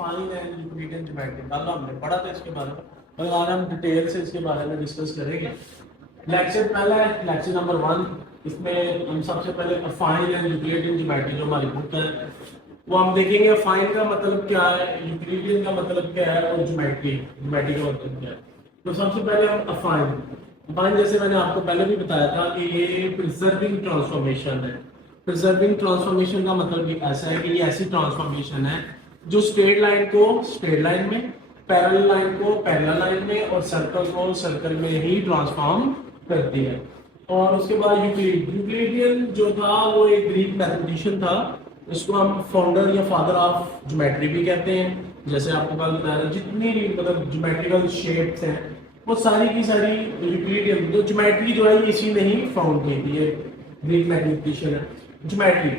अफाइन and Euclidean geometry कल हमने पढ़ा था इसके बारे में और आज हम डिटेल से इसके बारे में डिस्कस करेंगे। लेक्चर पहला है लेक्चर नंबर 1। इसमें हम सबसे पहले अफाइन एंड यूक्लिडियन ज्योमेट्री जो हमारी बुक है वो हम देखेंगे। अफाइन का मतलब क्या है, यूक्लिडियन का मतलब क्या है और ज्योमेट्री का मतलब क्या है। तो सबसे पहले हम अफाइन जैसे मैंने आपको पहले भी बताया था कि ये प्रिजर्विंग ट्रांसफॉर्मेशन है। प्रिजर्विंग ट्रांसफॉर्मेशन का मतलब भी ऐसा है कि ये ऐसी ट्रांसफॉर्मेशन है जो स्ट्रेट लाइन को स्ट्रेट लाइन में, पैरेलल लाइन को पैरेलल लाइन में और सर्कल को सर्कल में ही ट्रांसफॉर्म करती है। और उसके बाद यूक्लिडियन जो था वो एक ग्रीक मैथमेटिशियन था। इसको हम फाउंडर या फादर ऑफ ज्योमेट्री भी कहते हैं। जैसे आपको कल बताया जितनी भी मतलब ज्योमेट्रिकल शेप्स हैं वो सारी की सारी यूक्लिडियन, तो ज्योमेट्री जो है इसी ने ही फाउंड की थी। ये ग्रीक मैथमेटिशियन है ज्योमेट्री।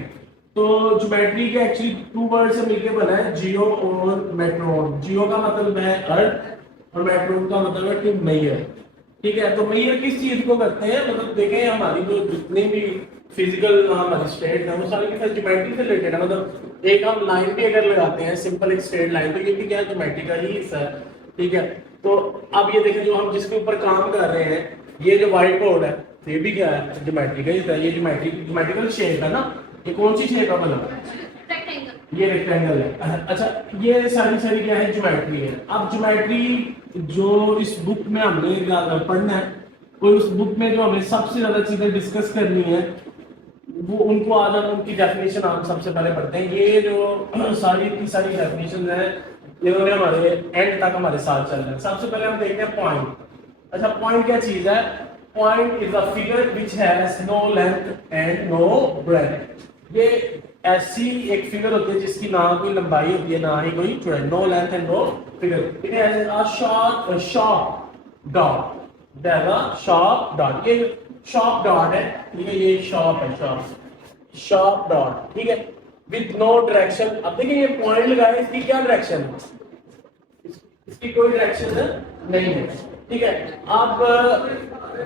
तो ज्योमेट्री के एक्चुअली 2 वर्ड से मिलकर बना है, जियो और मेट्रोन। जियो का मतलब है अर्थ और मेट्रोन का मतलब है कि मेजर। ठीक है, तो मेजर किस चीज को करते हैं, मतलब देखें हमारी जो जितनी भी फिजिकल हमारी स्टेट है वो सारी के साथ ज्योमेट्री से रिलेटेड है। मतलब एक हम लाइन भी अगर लगाते हैं सिंपल एक स्ट्रेट लाइन, तो ये भी क्या है, ज्योमेट्री का ही हिस्सा है। ठीक है, तो अब ये देखें जो हम जिसके ऊपर काम कर रहे हैं, ये जो व्हाइट बोर्ड है ये भी क्या है, ज्योमेट्री का हिस्सा है। ये ज्योमेट्रिकल शेप है ना। ये कौन सी शेप है मतलब ये रेक्टेंगल है। अच्छा, ये सारी क्या है, ज्योमेट्री है। अब ज्योमेट्री जो इस बुक में हमने पढ़ना है, और उस बुक में जो हमें सबसे ज्यादा चीजें डिस्कस करनी है वो उनको आज हम उनकी डेफिनेशन हम सबसे पहले पढ़ते हैं। ये जो सारी की सारी डेफिनेशन है इन्होंने हमारे एंड तक हमारे साथ चल रहे हैं। सबसे पहले हम देखते हैं पॉइंट। अच्छा, पॉइंट क्या चीज है? Point is a figure which has no length and no breadth. ये ऐसी एक फिगर होती है जिसकी ना कोई लंबाई होती है ना ही कोई चौड़ाई। No length and no figure. It has a sharp dot. Sharp dot, ये शार्प डॉट है। ठीक है, ये शार्प है, शार्प डॉट। ठीक है, विद नो डायरेक्शन। अब देखिए ये पॉइंट लगाया, इसकी क्या डायरेक्शन है? इसकी कोई डायरेक्शन नहीं है। ठीक है, अब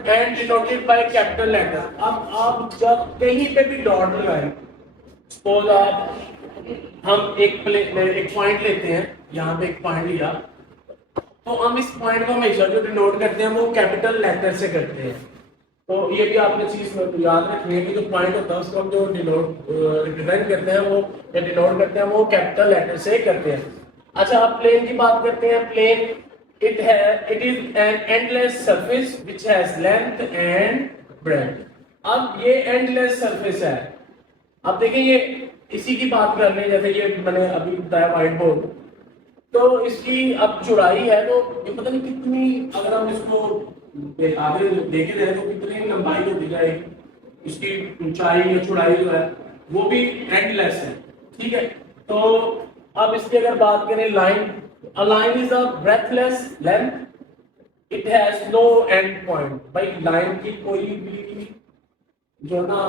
and denoted by capital letter. अब आप जब कहीं पे भी डॉट लगाएं, सपोज आप हम एक पॉइंट लेते हैं, यहाँ पे एक पॉइंट लिया, तो हम इस पॉइंट को हमेशा जो डिनोट करते हैं वो कैपिटल लेटर से करते हैं। तो ये भी आपने चीज याद रखनी है कि जो पॉइंट होता है उसको हम जो डिनोट रिप्रेजेंट करते हैं वो या डिनोट करते हैं वो कैपिटल लेटर से करते हैं। अच्छा, अब प्लेन की बात करते हैं। Plane it is an endless surface which has length and breadth. अब ये एंडलेस सरफेस है। अब देखिए ये इसी की बात कर रहे हैं, जैसे ये मैंने अभी बताया व्हाइट बोर्ड, तो इसकी अब चौड़ाई है तो ये पता नहीं कितनी, अगर हम इसको आगे देखे जाए तो कितनी लंबाई होती जाएगी। इसकी ऊंचाई या चौड़ाई जो है वो भी एंडलेस है। ठीक है, तो अब इसकी अगर बात करें line, a line is a breadthless length, it has no end point. भाई लाइन की कोई भी जो ना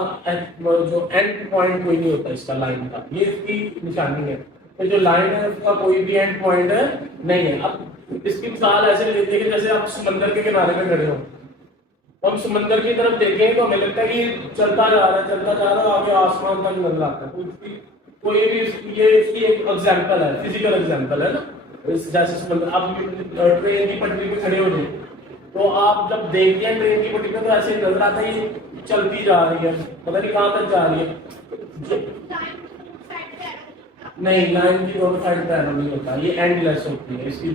जो एंड पॉइंट कोई नहीं होता इसका, लाइन का, ये इसकी निशानी है। तो जो लाइन है उसका कोई भी एंड पॉइंट नहीं है। अब इसकी मिसाल ऐसे लेते हैं कि जैसे आप समंदर के किनारे पे खड़े हो, तो हम समंदर की तरफ देखें तो हमें लगता है कि चलता जा रहा है आगे आसमान तक नजर आता है। कोई भी ये इसकी एक एग्जांपल है, फिजिकल एग्जांपल है ना। जैसे समंदर, आप ट्रेन की पटरी पे खड़े हो जाए तो आप जब देखते हैं ट्रेन की पटरी पे तो ऐसे नजर आता है ये चलती जा रही है, पता नहीं कहां तक जा रही है। नहीं, लाइन की दोनों साइड पे एरो नहीं होता, ये एंडलेस होती है इसकी।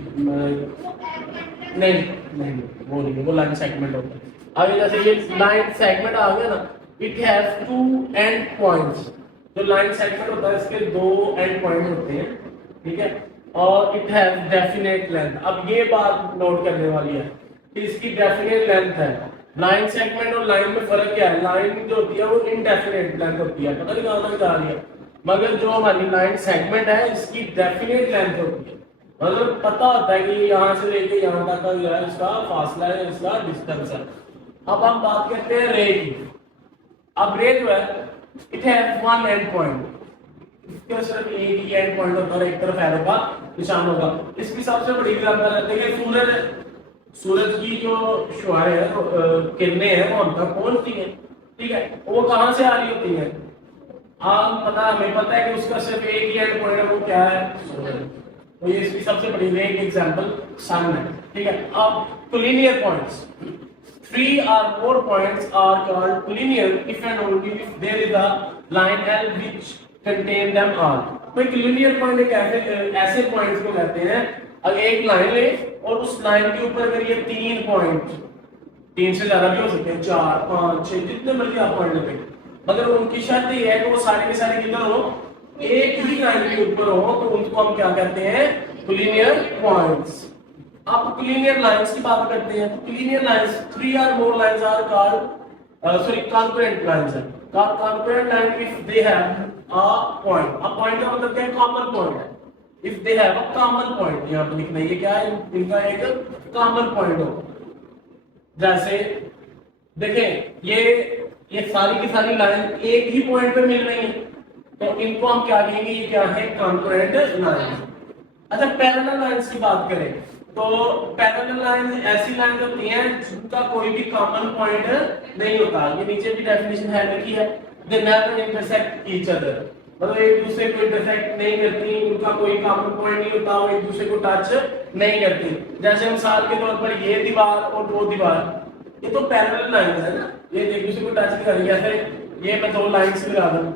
नहीं वो नहीं, वो लाइन सेगमेंट होता है। आगे जैसे ये लाइन सेगमेंट आ गया ना, इट हैज 2 एंड पॉइंट्स। जो लाइन सेगमेंट होता है इसके 2 एंड पॉइंट होते हैं। ठीक है, और इट हैज डेफिनेट लेंथ। अब ये बात नोट करने वाली है कि इसकी डेफिनेट लेंथ है। लाइन सेगमेंट और लाइन में फर्क क्या है? लाइन जो होती है वो इनडेफिनेट लेंथ होती है, पता नहीं कहां तक जा रही है, मगर जो हमारी लाइन सेगमेंट है इसकी डेफिनेट लेंथ होती है। मतलब पता होता है कि यहाँ से लेके यहाँ तक का जो है इसका फासला है, इसका डिस्टेंस है। अब हम बात करते हैं रे की। अब रे जो है इट हैज 1 एंड पॉइंट। इसके सिर्फ एक ही एंड पॉइंट होता है, एक तरफ एरो का निशान होगा। इसकी सबसे बड़ी एग्जांपल है, देखिए सूरज की जो शुआएं हैं, किरणें हैं, वो हम तक पहुंचती हैं। ठीक है, वो कहां से आ रही होती है? हमें पता है कि उसका सिर्फ एक ही एंड पॉइंट है, वो क्या है? सूरज। तो ये इसकी सबसे बड़ी एक एग्जांपल सन है, ठीक है। अब collinear points, 3 or more points are called collinear if and only if there is a line L which contain them all। तो collinear point एक ऐसे पॉइंट्स को कहते हैं, अगर एक लाइन ले और उस लाइन के ऊपर अगर ये 3 पॉइंट, 3 से ज्यादा भी हो सकते हैं, 4 5 6 जितने मर्जी आप पॉइंट लगे, मगर उनकी शर्त ये है कि वो सारे के सारे किधर हो, एक ही लाइन के ऊपर हो, तो उनको हम क्या कहते हैं, कोलिनियर पॉइंट्स। आप कोलिनियर लाइंस की बात करते हैं, तो collinear lines 3 or more lines are called concurrent lines है। concurrent line if they have a point, a point का मतलब क्या है, कॉमन पॉइंट है। if they have a common point, यहाँ पे लिखना है ये क्या है, इनका एक कॉमन पॉइंट हो। जैसे देखें ये सारी की सारी लाइन एक ही पॉइंट पे मिल रही है, तो इनको हम क्या कहेंगे, ये क्या है, कॉन्करेंट लाइन। अच्छा, पैरेलल लाइंस की बात करें तो पैरेलल लाइंस ऐसी लाइन होती हैं जिनका कोई भी कॉमन पॉइंट नहीं होता। ये नीचे भी डेफिनेशन है लिखी है, they never intersect each other, मतलब एक दूसरे को इंटरसेक्ट नहीं करती, उनका कोई कॉमन पॉइंट नहीं होता, वो एक दूसरे को टच नहीं करती। जैसे मिसाल के तौर पर ये दीवार और वो दीवार, ये तो पैरेलल लाइन है ना, ये एक दूसरे को टच नहीं कर रही। जैसे ये मैं 2 लाइंस लगा दूं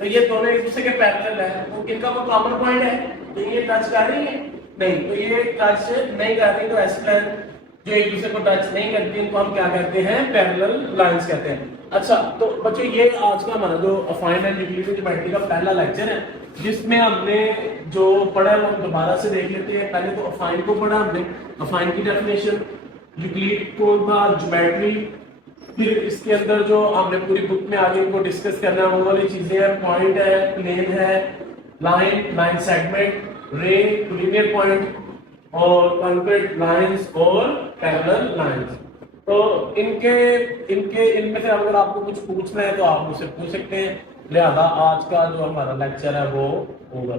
तो ये दोनों एक दूसरे के पैरेलल है, तो इनका कोई कॉमन पॉइंट है, तो ये टच कर रही है नहीं, तो ये टच नहीं कर रही, तो ऐसी लाइन जो एक दूसरे को टच नहीं करती इनको हम क्या कहते हैं, पैरेलल लाइंस कहते हैं। अच्छा, तो बच्चों ये आज का हमारा जो अफाइन एंड यूटिलिटी ज्योमेट्री का पहला लेक्चर है, जिसमें हमने जो पढ़ा है वो हम दोबारा से देख लेते हैं। पहले तो अफाइन को पढ़ा हमने, अफाइन की डेफिनेशन, यूक्लिड को था, ज्योमेट्री, फिर इसके अंदर जो हमने पूरी बुक में आगे इनको डिस्कस करना है वो वाली चीजें हैं, पॉइंट है, प्लेन है, लाइन सेगमेंट, रे, कोलिनियर पॉइंट और कॉन्क्रीट लाइंस और पैरेलल लाइंस। तो इनमें से अगर आपको कुछ पूछना है तो आप मुझसे पूछ सकते हैं, लिहाजा आज का जो हमारा लेक्चर है वो होगा।